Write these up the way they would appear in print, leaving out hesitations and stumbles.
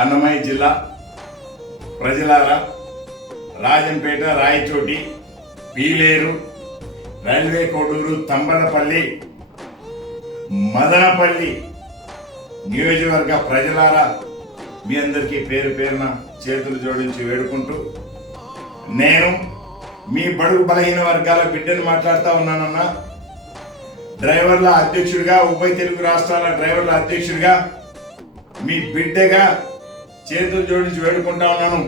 అన్నమయ్య జిల్లా ప్రజలారా, రాజంపేట, రాయచోటి, పీలేరు, రైల్వే కోడూరు, తంబలపల్లి, మదనపల్లి నియోజకవర్గ ప్రజలారా, మీ అందరికీ పేరు పేరున చేతులు జోడించి వేడుకుంటూ, నేను మీ బడుగు బలహీన వర్గాల బిడ్డను మాట్లాడుతూ ఉన్నానన్నా. డ్రైవర్ల అధ్యక్షుడిగా, ఉభయ తెలుగు రాష్ట్రాల డ్రైవర్ల అధ్యక్షుడిగా మీ బిడ్డగా చేతులు జోడించి వేడుకుంటా ఉన్నాను.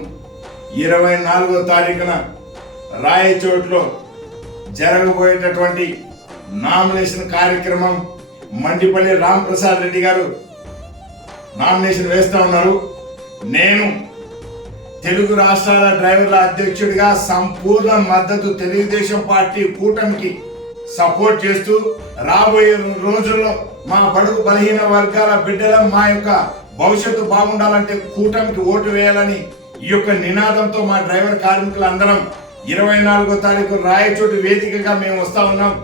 24వ తారీఖున రాయచోట్లో జరగబోయేటటువంటి నామినేషన్ కార్యక్రమం మండిపల్లి రాంప్రసాద్ రెడ్డి గారు నామినేషన్ వేస్తా ఉన్నారు. నేను తెలుగు రాష్ట్రాల డ్రైవర్ల అధ్యక్షుడిగా సంపూర్ణ మద్దతు తెలుగుదేశం పార్టీ కూటమికి సపోర్ట్ చేస్తూ, రాబోయే రోజుల్లో మా బడుగు బలహీన వర్గాల బిడ్డల మా యొక్క భవిష్యత్తు బాగుండాలంటే కూటమికి ఓటు వేయాలని ఈ యొక్క నినాదంతో మా డ్రైవర్ కార్మికులందరం 24వ తారీఖు రాయచోటి వేదికగా మేము వస్తా ఉన్నాం.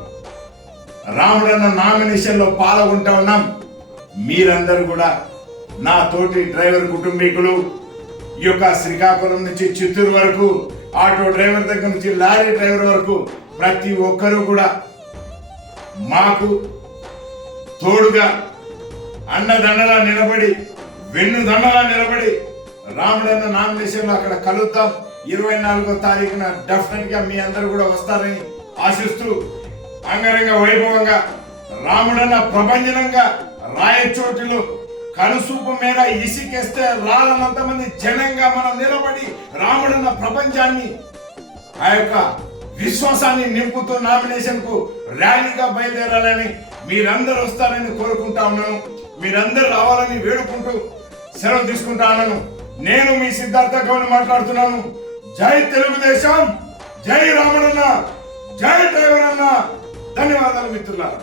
రాముడన్న నామినేషన్ లో పాల్గొంటా ఉన్నాం. మీరందరూ కూడా నా తోటి డ్రైవర్ కుటుంబీకులు, ఈ యొక్క శ్రీకాకుళం నుంచి చిత్తూరు వరకు, ఆటో డ్రైవర్ దగ్గర నుంచి లారీ డ్రైవర్ వరకు ప్రతి ఒక్కరూ కూడా మాకు తోడుగా అండదండలా నిలబడి, వెన్నుదండలా నిలబడి రాముడన్న నామినేషన్ లో అక్కడ కలుద్దాం. 24వ తారీఖున డెఫినెట్ గా మీ అందరూ కూడా వస్తారని ఆశిస్తూ, అంగరంగ వైభవంగా రాముడన్న ప్రభంజనంగా రాయచోటిలో కనుసూపు మేర ఇసికేస్తే రాలనంత మంది జనంగా మనం నిలబడి రాముడన్న ప్రపంచాన్ని, ఆ యొక్క విశ్వాసాన్ని నింపుతూ నామినేషన్ కు ర్యాలీగా బయలుదేరాలని, మీరందరూ వస్తారని కోరుకుంటా ఉన్నాను. మీరందరూ రావాలని వేడుకుంటూ సెలవు తీసుకుంటా ఉన్నాను. నేను మీ సిద్ధార్థ గౌడ్ మాట్లాడుతున్నాను. జై తెలుగుదేశం, జై రాముడన్న, జై డ్రైవర్ అన్న. ధన్యవాదాలు మిత్రులారా.